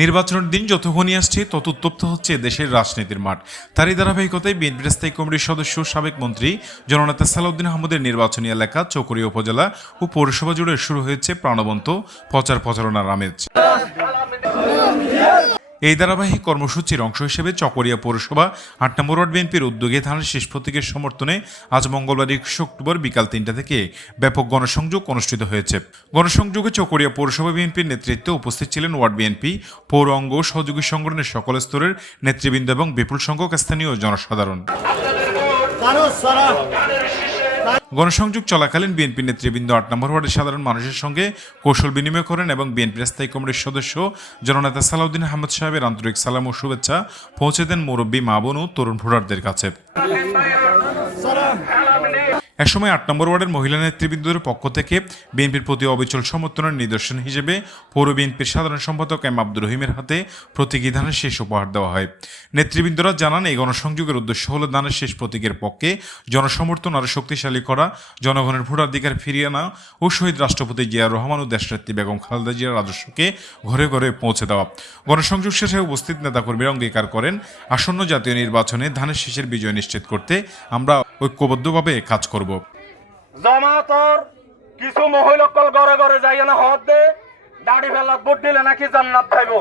নির্বাচনের দিন যতক্ষণই আসছে, তত উত্তপ্ত হচ্ছে দেশের রাজনীতির মাঠ। তারই ধারাবাহিকতায় বিএনপির স্থায়ী কমিটির সদস্য, সাবেক মন্ত্রী জননেতা সালাউদ্দিন আহমদের নির্বাচনী এলাকা চকরিয়া উপজেলা ও পৌরসভা জুড়ে শুরু হয়েছে প্রাণবন্ত প্রচার প্রচারণার আমেজ। এই ধারাবাহিক কর্মসূচির অংশ হিসেবে চকরিয়া পৌরসভা আট নম্বর ওয়ার্ড বিএনপির উদ্যোগে ধানের শেষ প্রতীকের সমর্থনে আজ মঙ্গলবার একুশে অক্টোবর বিকাল তিনটা থেকে ব্যাপক গণসংযোগ অনুষ্ঠিত হয়েছে। গণসংযোগে চকরিয়া পৌরসভা বিএনপির নেতৃত্বে উপস্থিত ছিলেন ওয়ার্ড বিএনপি পৌর অঙ্গ সহযোগী সংগঠনের সকল স্তরের নেতৃবৃন্দ এবং বিপুল সংখ্যক স্থানীয় জনসাধারণ। গণসংযোগ চলাকালীন বিএনপি নেতৃবৃন্দ আট নম্বর ওয়ার্ডের সাধারণ মানুষের সঙ্গে কৌশল বিনিময় করেন এবং বিএনপির স্থায়ী কমিটির সদস্য জননেতা সালাউদ্দিন আহমদ সাহেবের আন্তরিক সালাম ও শুভেচ্ছা পৌঁছে দেন মুরব্বী মাবন ও তরুণ ভোটারদের কাছে। একসময় আট নম্বর ওয়ার্ডের মহিলা নেতৃবৃন্দদের পক্ষ থেকে বিএনপির প্রতি অবিচল সমর্থনের নিদর্শন হিসেবে পৌর বিএনপির সাধারণ সম্পাদক এম আব্দুর রহিমের হাতে প্রতীকী ধানের শেষ উপহার দেওয়া হয়। নেতৃবৃন্দরা জানান, এই গণসংযোগের উদ্দেশ্য হল ধানের শেষ প্রতীকের পক্ষে জনসমর্থন আরও শক্তিশালী করা, জনগণের ভোটাধিকার ফিরিয়ে আনা ও শহীদ রাষ্ট্রপতি জিয়া রহমান ও দেশনেত্রী বেগম খালেদা জিয়ার আদর্শকে ঘরে ঘরে পৌঁছে দেওয়া। গণসংযোগ শেষে উপস্থিত নেতাকর্মীরা অঙ্গীকার করেন, আসন্ন জাতীয় নির্বাচনে ধানের শেষের বিজয় নিশ্চিত করতে আমরা ঐক্যবদ্ধভাবে কাজ করব। জমাতর কিছু মহিলকল ঘরে ঘরে যাই না হদ দে, দাড়ি ফেলাত ভোট দিলে নাকি জান্নাত খাইব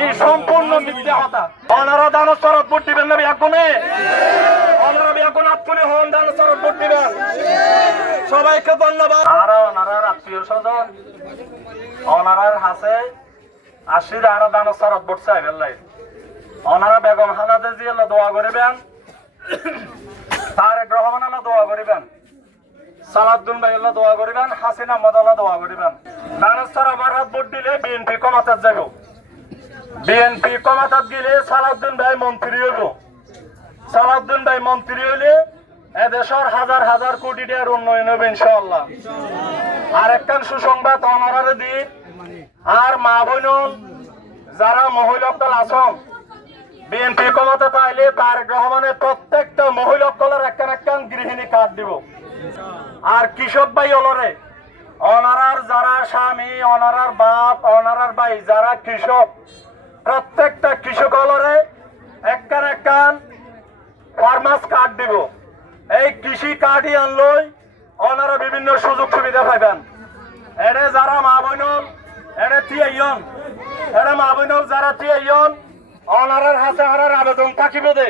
এই সম্পূর্ণ মিথ্যা কথা। অনারা দান সরত ভোট দিবেন না বিয়াগুনে অনারা বিয়াগুন আত্মনি হন, দান সরত ভোট দিবেন। সবাইকে ধন্যবাদ। আর অনারার আত্মীয় স্বজন। অনারার হাসে আশির আর দান সরত ভোট চাইবেন লাই। অনারা বেগম হানাদে জিয়ে দোয়া করিবেন। তারেক রহমান আল্লাহ দোয়া করিবেন। সালাদ্দুল ভাই আল্লাহ দোয়া করিবেন। হাসিনা আহমদ আল্লাহ দোয়া করিবেন। নানাস্তর আমার হাত ভোট দিলে বিএনপি কমাতার যাব বিএনপি কমাতার গেলে সালাদ্দুল ভাই মন্ত্রী হইব। সালাদ্দুল ভাই মন্ত্রী হইলে এদেশের হাজার হাজার কোটি টাকার উন্নয়ন হবে ইনশাআল্লাহ। আর একখান সুসংবাদ অনারারে দি আর মা বোন যারা মহিলা দল আসন বিএনপি ক্ষমতা পাইলে তারেক রহমানের প্রত্যেকটা মহিলা কলের একখান একখান গৃহিণী কার্ড দিব। আর কৃষক ভাই অলরে অনারার যারা স্বামী, অনারার বাপ, অনারার ভাই, যারা কৃষক, প্রত্যেকটা কৃষক অলরে একখান একখান ফার্মাস কার্ড দিব। এই কৃষি কার্ডই আনলই অনারা বিভিন্ন সুযোগ সুবিধা পাইবেন। এরে যারা মা বোনল এরে তিয়াইয়ন এরে মা বোনল যারা তিয়াইয়ন অনারার হাতে হারার আবেদন থাকিবে দে